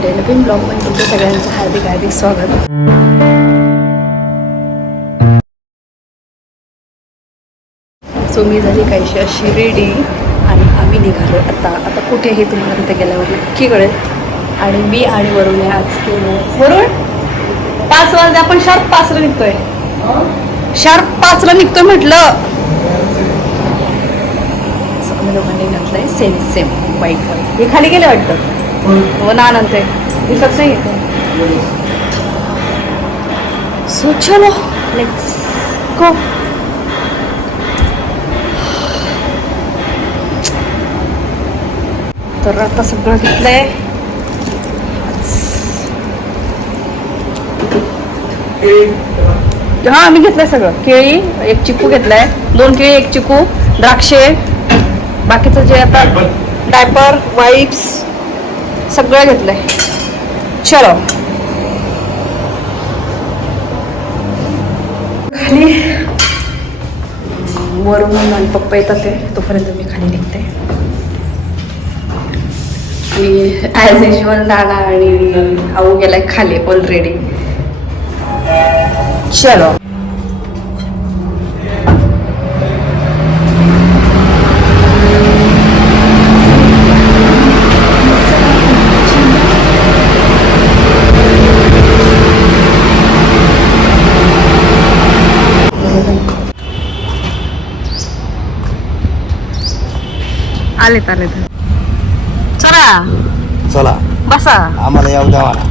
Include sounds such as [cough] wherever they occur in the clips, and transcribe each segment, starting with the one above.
सगळ्यांचं हार्दिक हार्दिक स्वागत सो मी झाली काहीशी अशी रेडी आणि आम्ही निघालो आता आता कुठे हे तुम्हाला तिथे गेल्यावर नक्की कळेल आणि मी आणि वरुण आज केलो वरुण पाच वाजता आपण शार्प पाचला निघतोय शार्प पाचला निघतोय म्हटलं So, आम्ही दोघांनी घातलंय सेम सेम वाईट व्हाईट हे खाली गेले वाटतं हो ना नंतर दिसत नाही येते सो चलो लेट्स गो तर आता सगळं घेतलंय. हा मी घेतलंय सगळं. केळी एक चिकू घेतलाय. दोन केळी एक चिकू द्राक्षे. बाकीचं जे आता डायपर वाईप्स सगळं घेतलंय. चलो. खाली. वरून आणि पप्पा येतात ते तोपर्यंत मी खाली निघते. आणि ॲज युजल नाना आणि आऊ गेलाय खाली ऑलरेडी चलो. आलेत आलेत चला. चला. बसा. आम्हाला येऊ द्या मला.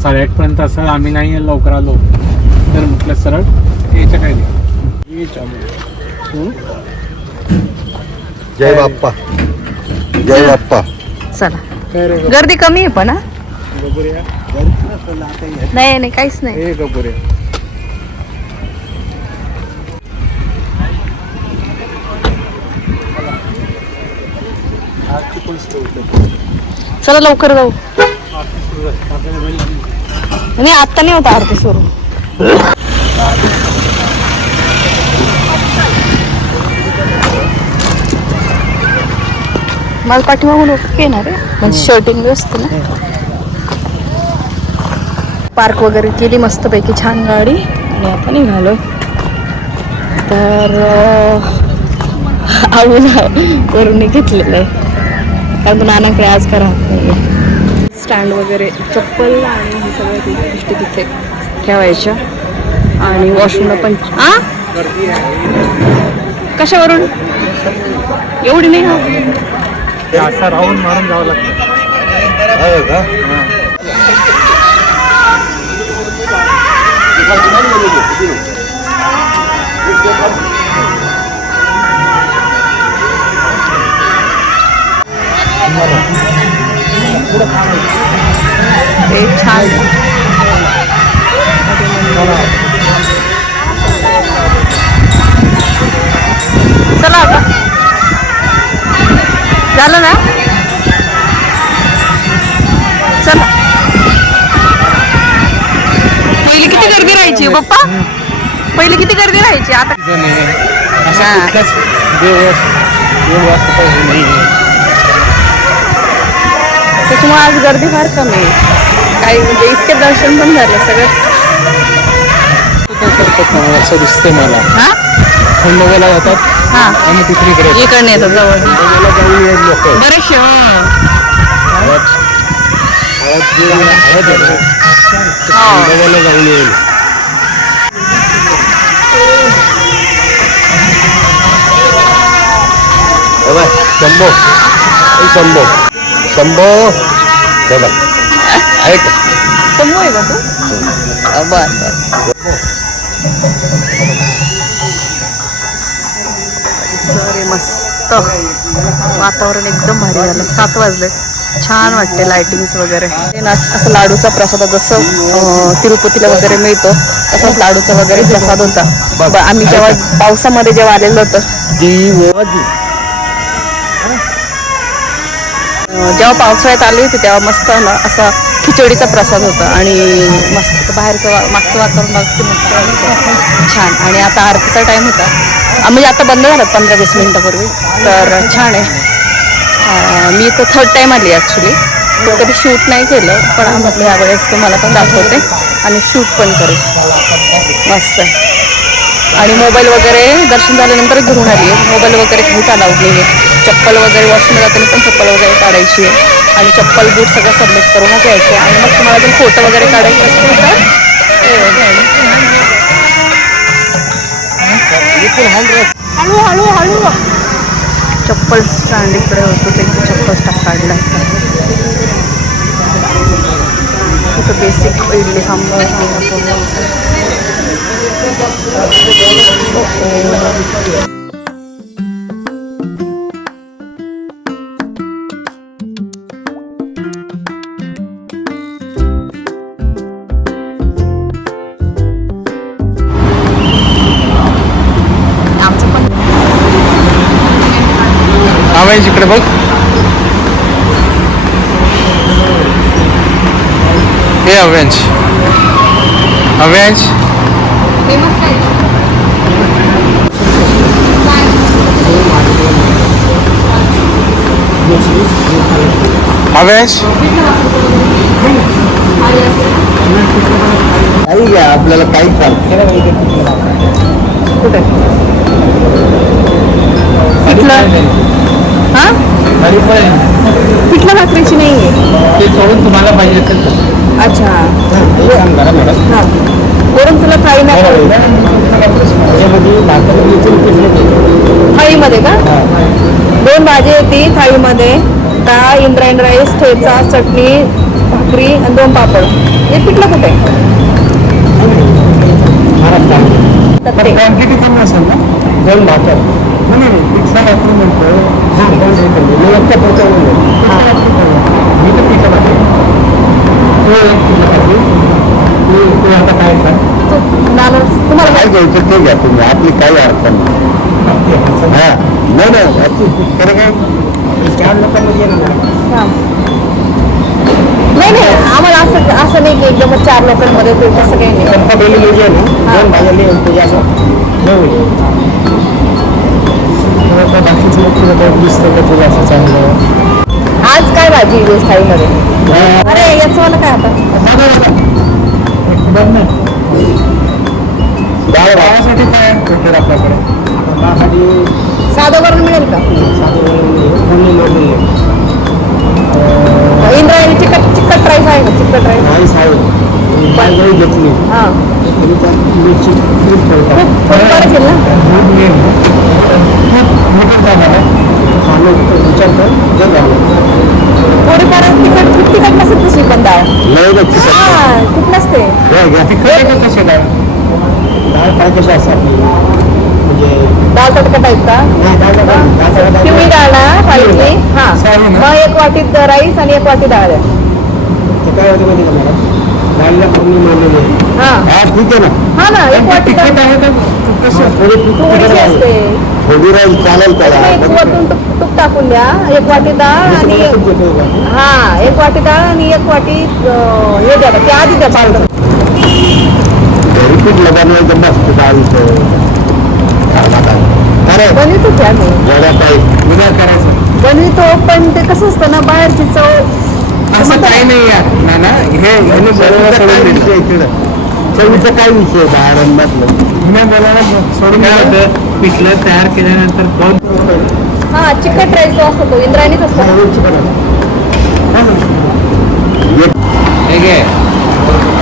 म्हटलं साडेआठ पर्यंत असेल आम्ही नाही लवकर आलो. तर म्हटलं सरळ यायच्या काय नाही. जय बाप्पा. जय बाप्पा. चला. काय रे गर्दी कमी आहे पण हा? गपुऱ्या नाही नाही काहीच नाही. हे गपुऱ्या चला लवकर जाऊ. नाही आत्ता नाही होता आरती सुरू मला पाठीमागून ओके ना रे. म्हणजे शर्टिंग असतं ना. पार्क वगैरे केली मस्तपैकी छान गाडी. आणि आता निघालो. तर [laughs] आवून वरून घेतलेलं आहे. कारण नानाकडे आज का राहत नाही स्टँड वगैरे चप्पल आणि हे सगळं तिथे गोष्टी तिथे ठेवायच्या. आणि वॉशरूमला पण आ? कशावरून? एवढी नाही हो. राहून मारून जावं लागतं. हो का? ते छान. चला आता. झालं ना? चला. पहिली किती गर्दी राहायची पप्पा? पहिली किती गर्दी राहायची? आता असं. कुठल्याच देव देवस्थ पाहिजे नाही. त्याच्यामुळे आज गर्दी फार कमी आहे. काही म्हणजे इतके दर्शन पण झालं सगळं असं दिसतंय मला. हा? खंडोबाला जातात हा. आणि तिसरीकडे इकडे येतात. जवळ. खंडोबाला बरेचसे हो. ते हो. खंडोबाला जाऊन येईल. हे शंभो. शंभो. शंभो हे बघ ऐक आहे का तू बर बर सरे मस्त. वातावरण एकदम भारी झालं. सात वाजले. छान वाटते लाइटिंग्स वगैरे. ना असं लाडूचा प्रसाद जसं तिरुपतीला वगैरे मिळतो तसाच लाडूचा वगैरे प्रसाद होता. आम्ही जेव्हा पावसामध्ये जेव्हा आलेलो होतो. जेव्हा पावसाळ्यात आले होते तेव्हा मस्त ना असा खिचडीचा प्रसाद होता आणि मस्त बाहेरचं वा- मागचं वातावरण मस्त छान. आणि आता आरतीचा टाईम होता. म्हणजे आता बंद झालं पंधरा वीस मिनिटापूर्वी. तर छान आहे. मी तर थर्ड टाईम आली ॲक्च्युली तर कधी शूट नाही केलं पण म्हटलं यावेळेस तुम्हाला पण दाखवते. आणि शूट पण करू. मस्त आहे. आणि मोबाईल वगैरे दर्शन झाल्यानंतरच घेऊन आली आहे. मोबाईल वगैरे काहीच अलाउड नाही आहे. चप्पल वगैरे वॉशरूमला जाताना पण चप्पल वगैरे काढायची आहे. आणि चप्पल बूट सगळं सबमिट करूनच यायचं आहे. आणि मग तुम्हाला जर फोटो वगैरे काढायचे असतील तर हळू हळू हळू. चप्पल स्टँड इकडे होतो. त्यांची चप्पल स्टाफ काढला तिथं बेसिक इडली सांबार पण आवाज इकडे बघ हे अव्यांश अव्यांश फेमस काय अव्यांश काही घ्या आपल्याला काही चालतं कुठे? पिठलं हा? भाकरीची नाही. आहे ते सोडून तुम्हाला पाहिजे असेल अच्छा. हा. वरून तुला थाळी नाही त्याच्यामध्ये भाकरी थाळीमध्ये का? दोन भाजी येते थाळीमध्ये. डाळ इंद्रायण राईस ठेचा चटणी भाकरी आणि दोन पापड. हे पिठलं कुठे? तर ते. क्वांटिटी कमी असेल ना? दोन भाकर. नाही नाही पिठला भाकरी म्हणतो हां दोन भाकर. मी एकटा पोहोचवून मी तर पिठला भाकरी. तो एक पिठला भाकरी. तू तू आता काय सांग? तू- नाना तुम्हाला काय काय घ्यायचं ते घ्या तुम्ही. आपली काही अडचण नाही. हा. नाही नाही. याची खरं काय? चार हा. नाही नाही. आम्हाला असं असं नाही की एकदम चार लोकांमध्ये ते तसं काही नाही. कम्फर्टेबल जे आहे ना? हां. दोन भाज्याने तुझ्या असं. हे होईल. तेव्हा त्या बाकीचं मग तुला काही दिसतं का तुला असं चांगलं? आज काय भाजी आहे थाळीमध्ये? अरे याचं मला काय आता? बंद डाळ भात. गावासाठी काय आपल्याकडे. साधं वरण मिळेल का? फोडणी लोणी इंद्रायणी चिकट चिकट राईस आहे का? चिकट राईस. राईस आहे. जरी घेतली हां. मिरची खूप खूप ना? दूध घे खूप मीठ टाकायला आणि विचार कर. जे झालं. थोडीफार तिखट खूप तशी पण डाळ. हा खूप नसते. आहे कसे काय डाळ काय कशी असतात? म्हणजे डाळ तडका टाईप का डाळ डाळ डाळ पिवळी डाळ ना थाळीतली हा? मग एक वाटीत राईस आणि एक वाटी डाळ. द्या ते काय होते माहिती का मॅडम? लालला पूर्ण मानलं नाही. हा. ठीक आहे ना. हा ना एक वाटी तिखट आहे का? कसं थोडी थोडीशी असते. थोडी राहील चालेल त्याला. त्याच्यामुळे एक वरतून तूप टाकून द्या. एक वाटी डाळ आणि हा एक वाटी डाळ आणि एक वाटी हे द्या. ते आधी द्या पावडर. घरी कुठलं बनवायचं मस्त डाळीचं. बनवितो की आम्ही. करायचं. बनवितो पण ते कसं असतं ना बाहेरची चव असं काही नाही यार. ना ना हे ह्याने बोलायला सोडून दिलं. विषय इकडं. चवीचा काय विषय हिने बोलायला सोडून होतं? पिठलं तयार केल्यानंतर दोन हा चिकट राईस जो असतो तो. इंद्रायणीच असतो. हे. घे.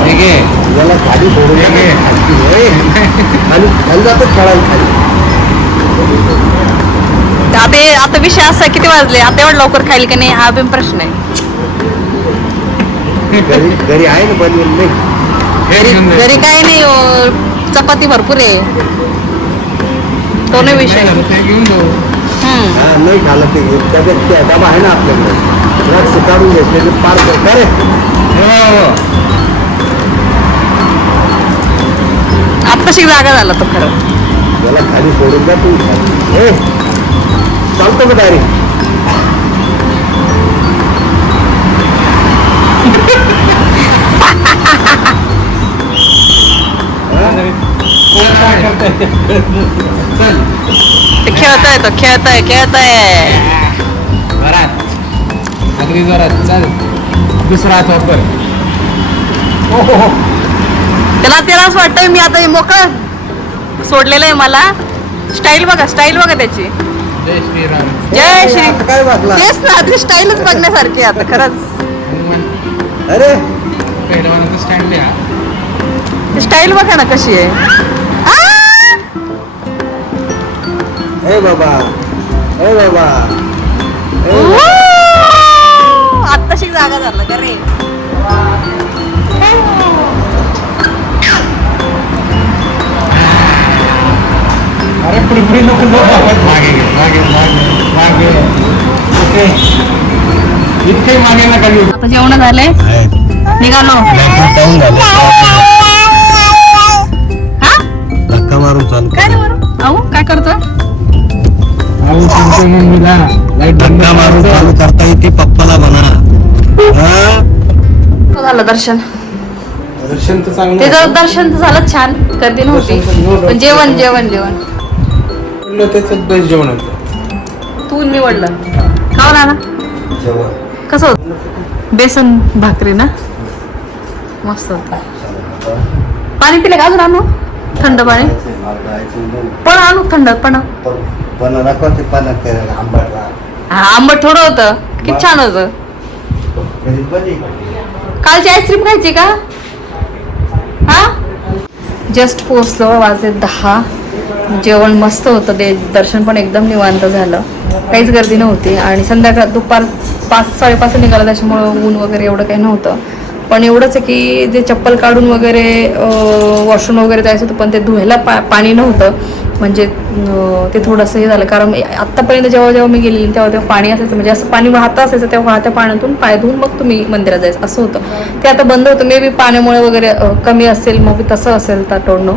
हे घे. याला खाली सोडून. [laughs] खाली खाली जातो खेळायला खाली. आता आता विषय असा किती वाजले? आता एवढं लवकर खाईल की नाही? हा पण प्रश्न आहे. घरी घरी आहे ना बनवेल नाही? हे घरी काही नाही अं, चपाती भरपूर आहे. तो नाही विषय नाही. हा खाल्लं ते डबा आहे ना आपल्याकडे. रक्ष काढून घेतले ते पार कर. हो हो. आत्ताशी जागा झाला तो खरं. याला खाली सोडून द्या तू. खाली. ए चालतो का डायरेक्ट खेळतोय तो खेळतोय खेळतोय. जोरात अगदी जोरात चल. दुसरा वापर. हो हो हो त्याला त्याला असं वाटतंय मी आता हे मोकळं. सोडलेलं आहे मला. स्टाईल बघा स्टाईल बघा त्याची. जय श्रीराम. जय श्री आता काय वाटला? तेच ना ती स्टाईलच बघण्यासारखी आहे आता खरंच. अरे. पहिलवानाचा स्टँड लिहा. ती स्टाईल बघा ना कशी आहे. आ! ए बाबा ए बाबा! आत्ताशी जागा झाला का रे? अरे पुढे नको मागे मागे मागे मागे. ओके इतके मागे नका घेऊ. आता जेवण झाले निघालो. झालं हा? धक्का मारून चालू काय रे अहो काय करतोय? अहो तुमच्या मम्मीला लाइट बंद धक्का मारून चालू करता येते पप्पाला म्हणा. झालं दर्शन? दर्शन तर चांगलं त्याचं दर्शन तर झालं छान. गर्दी नव्हती. पण जेवण जेवण जेवण. पडलं त्याच्यात बेस्ट जेवण होतं. तू निवडलं खाऊ ना जेवण. कसं होत? बेसन भाकरी ना? मस्त होत. पाणी पिलं का अजून आणू? थंड पाणी? पण आणू थंड पण. आंबट हा आंबट थोडं होतं. किती छान होतं. कालची आईस्क्रीम खायची का? हा? जस्ट पोचलो वाजले दहा. जेवण मस्त होतं ते दर्शन पण एकदम निवांत झालं. काहीच गर्दी नव्हती. आणि संध्याकाळ दुपार पाच साडेपाच निघाला त्याच्यामुळं ऊन वगैरे एवढं काही नव्हतं. पण एवढंच आहे की जे चप्पल काढून वगैरे वॉशरूम वगैरे जायचं होतं पण ते धुवायला पा पाणी नव्हतं. म्हणजे ते थोडंसं हे झालं. कारण आत्तापर्यंत जेव्हा जेव्हा मी गेलेली तेव्हा तेव्हा पाणी असायचं. म्हणजे असं पाणी वाहतं असायचं तेव्हा वाहत्या पाण्यातून पाय धुवून मग तुम्ही मंदिरात जायचं. असं होतं. ते आता बंद होतं. मे बी पाण्यामुळे वगैरे कमी असेल मग तसं असेल तर तोडणं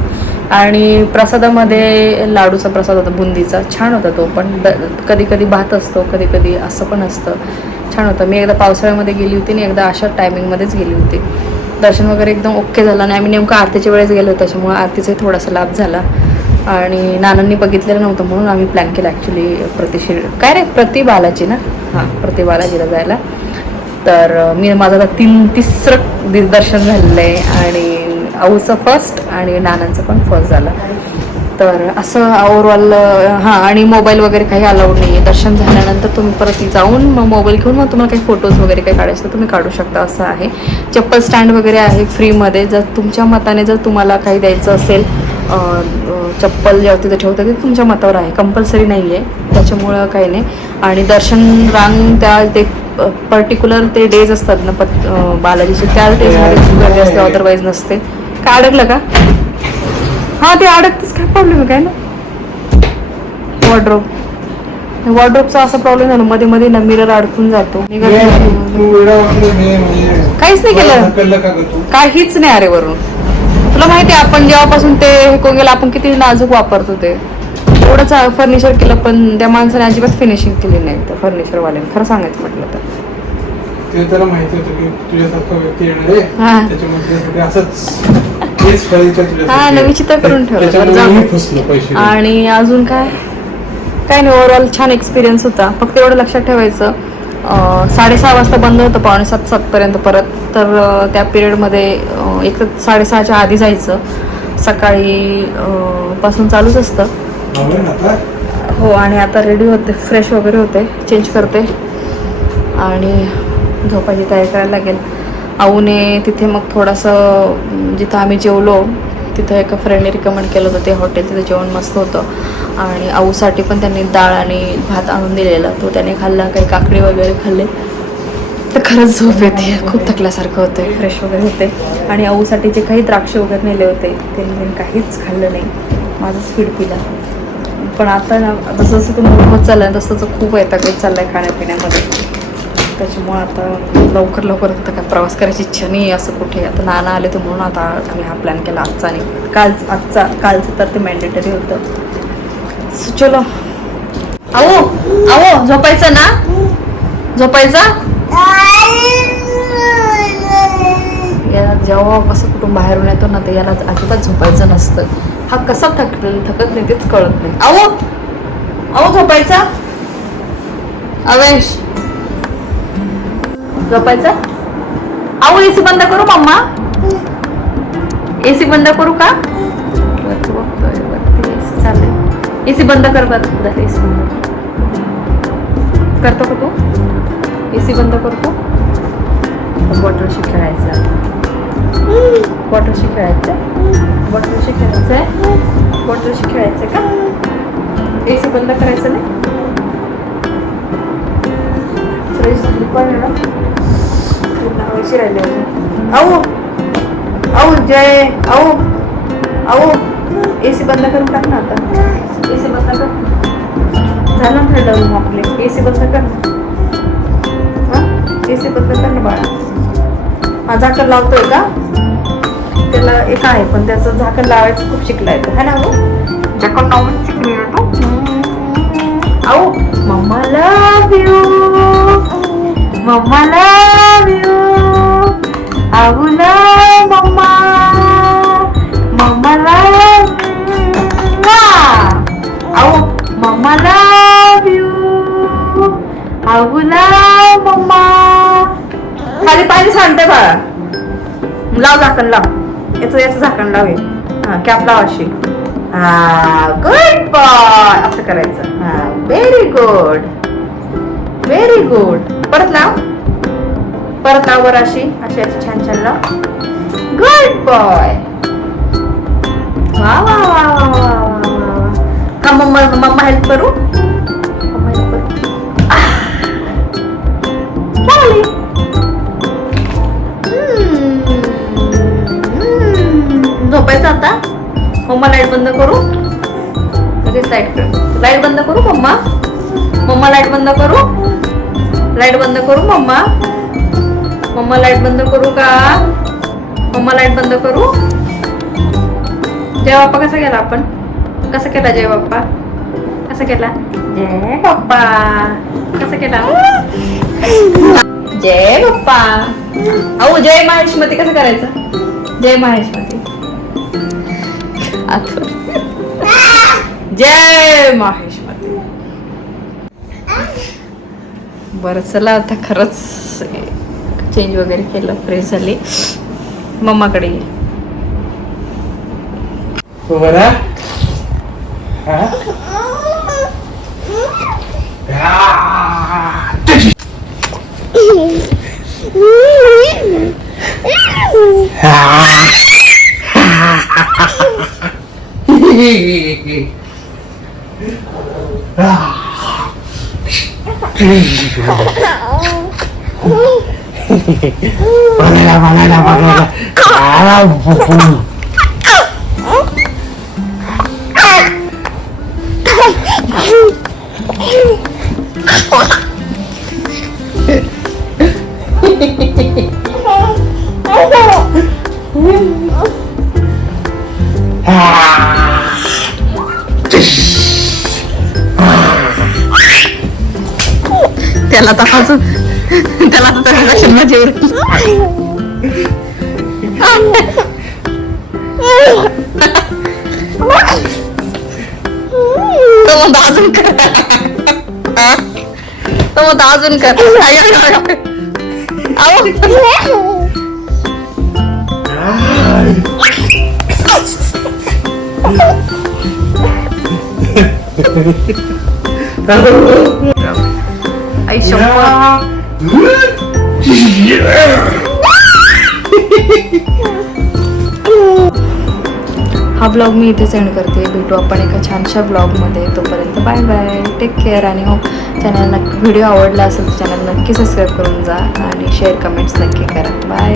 आणि प्रसादामध्ये लाडूचा प्रसाद होता बुंदीचा. छान होता तो पण द कधी कधी भात असतो कधी कधी असं पण असतं. छान होतं. मी एकदा पावसाळ्यामध्ये गेली होती आणि एकदा अशा टायमिंगमध्येच गेली होती. दर्शन वगैरे एकदम ओके झालं आणि आम्ही नेमकं आरतीच्या वेळेस गेलो त्याच्यामुळे आरतीचाही थोडासा लाभ झाला. आणि नानांनी बघितलेलं नव्हतं म्हणून आम्ही प्लॅन केला ॲक्च्युली प्रतिशीर काय रे? प्रति बालाजी ना? हां प्रति बालाजीला जायला. तर मी माझं आता तीन तिसरं दि- दर्शन झालेलं आहे आणि आऊचं फर्स्ट आणि नानांचं पण फर्स्ट झालं. तर असं ओव्हरऑल हां आणि मोबाईल वगैरे काही अलाउड नाही आहे दर्शन झाल्यानंतर तुम्ही परत जाऊन मग मोबाईल घेऊन मग तुम्हाला काही फोटोज वगैरे काही काढायचं तर तुम्ही काढू शकता असं आहे. चप्पल स्टँड वगैरे आहे फ्रीमध्ये जर तुमच्या मताने जर तुम्हाला काही द्यायचं असेल चप्पल जेव्हा तिथे ठेवता ते तुमच्या मतावर आहे. कंपल्सरी नाही आहे त्याच्यामुळं काही नाही. आणि दर्शन रांग त्या ते पर्टिक्युलर ते डेज असतात ना पत बालाजीचे त्या डेजमध्ये गर्दी असते. अदरवाईज नसते. काय अडकलं का? हां ते अडकतेच. काय प्रॉब्लेम आहे? काय ना वॉर्ड्रोब वॉर्ड्रोपचा असा प्रॉब्लेम झाला मध्ये मध्ये ना मिरर अडकून जातो. काहीच नाही केलं. का काहीच नाही अरे वरून तुला माहिती आपण जेव्हापासून ते हे करून गेलं आपण किती नाजूक वापरतो ते. एवढंच फर्निचर केलं पण त्या माणसाने अजिबात फिनिशिंग केली नाही. फर्निचरवाल्याने खरं सांगायचं म्हटलं तर. ते त्याला माहिती होतं की तुझ्यासारखा व्यक्ती येणार हा. आहे त्याच्यामध्ये असंच हा. ना, विचित्र करून ठेवलं. आणि अजून काय? काय नाही ओव्हरऑल छान एक्सपिरियन्स होता. फक्त एवढं लक्षात ठेवायचं साडेसहा वाजता बंद होतं पावणे सात सातपर्यंत परत. तर त्या पिरियडमध्ये एक तर साडेसहाच्या आधी जायचं. सकाळी पासून चालूच असतं. हो आणि आता रेडी होते फ्रेश वगैरे होते चेंज करते. आणि झोपायची तयारी करायला लागेल. आऊने तिथे मग थोडंसं जिथं आम्ही जेवलो तिथं एका फ्रेंडने रिकमेंड केलं होतं ते हॉटेल तिथं जेवण मस्त होतं. आणि आऊसाठी पण त्यांनी डाळ आणि भात आणून दिलेला. तो त्याने खाल्ला काही काकडी वगैरे खाल्ले. तर खरंच झोप येते. खूप थकल्यासारखं होतं फ्रेश वगैरे होते. आणि आऊसाठी जे काही द्राक्ष वगैरे नेले होते ते मी काहीच खाल्लं नाही. माझंच फीड पिला. पण आता ना जसं जसं तो मूड होत चाललाय तसं तसं खूप काही आहे खाण्यापिण्यामध्ये. त्याच्यामुळं आता लवकर लवकर आता काय प्रवास करायची इच्छा नाही असं कुठे. आता नाना आले तर म्हणून आता आम्ही हा प्लॅन केला आजचा आणि काल आजचा कालचं तर ते मॅन्डेटरी होतं. So, चलो. अहो अहो झोपायचं ना? झोपायचं? याला जेव्हा कसं कुठून बाहेरून येतो ना तर याला अजिबात झोपायचं नसतं. हा कसा थक थकत नाही तेच कळत नाही. अहो अहो झोपायचा? अवेश झोपायचं? अहो एसी बंद करू मम्मा. एसी बंद करू का? वरती बघतोय एसी चाललंय. एसी बंद कर बरं एसी बंद करतो का तू? एसी बंद करतो. वॉटरशी खेळायचं वॉटरशी खेळायचं वॉटरशी खेळायचं आहे वॉटरशी खेळायचं का? एसी बंद करायचं नाही? पण लावायची राहिली अजून आऊ आऊ जय आऊ आऊ एसी बंद करून टाक ना आता. एसी बंद कर. झालं ना थंड रूम आपले. एसी बंद कर. हा? एसी बंद कर ना बाळा. हा झाकण लावतोय का? त्याला एक आहे पण त्याचं झाकण लावायचं खूप शिकला येतो है ना हो झाकण लावून शिकली तू? आओ mamma love you mamma love. You आऊ लव मम्मा. Mamma love. आओ मम्मा लव. यू आऊ मम्मा. खाली पाणी सांडते बाळा. लाव झाकण लाव. याचं याचं झाकण लाव हे. हा कॅप लाव अशी. हा गुड बॉय असं करायचं. हा व्हेरी गुड व्हेरी गुड परत लाव. परत लावर अशी अशी अशी छान छान लाव. गुड बॉय वा वा वा वा हा मम्मा मम्मा हेल्प करू? झोपायचं आता? मम्मा लाइट बंद करू? लगेच लाइट लाइट बंद करू मम्मा? मम्मा लाइट बंद करू? लाइट बंद करू मम्मा? मम्मा लाइट बंद करू का? मम्मा लाइट बंद करू? जय बाप्पा कसा केला आपण? कसा केला जय बाप्पा? कसा केला? जय बाप्पा. कसा केला? जय बाप्पा. अहो जय महेशमती कसं करायचं? जय महेशमती. आठवण. जय महेशमती बरं चला आता खरंच चेंज वगैरे केलं फ्रेश झाली. मम्माकडे ये. Vâng, vâng, vâng, vâng, vâng, vâng, vâng, vâng, त्याला तर अजून त्याला तर कशी मजा तो म्हणतो अजून कर. तो म्हणतो अजून कर. आई, आई, आई, आई. [laughs] हा ब्लॉग मी इथे सेंड करते. भेटू आपण एका छानशा ब्लॉगमध्ये तोपर्यंत बाय बाय टेक केअर आणि हो चॅनल नक्की व्हिडिओ आवडला असेल तर चॅनल नक्की सबस्क्राईब करून जा आणि शेअर कमेंट्स नक्की करा. बाय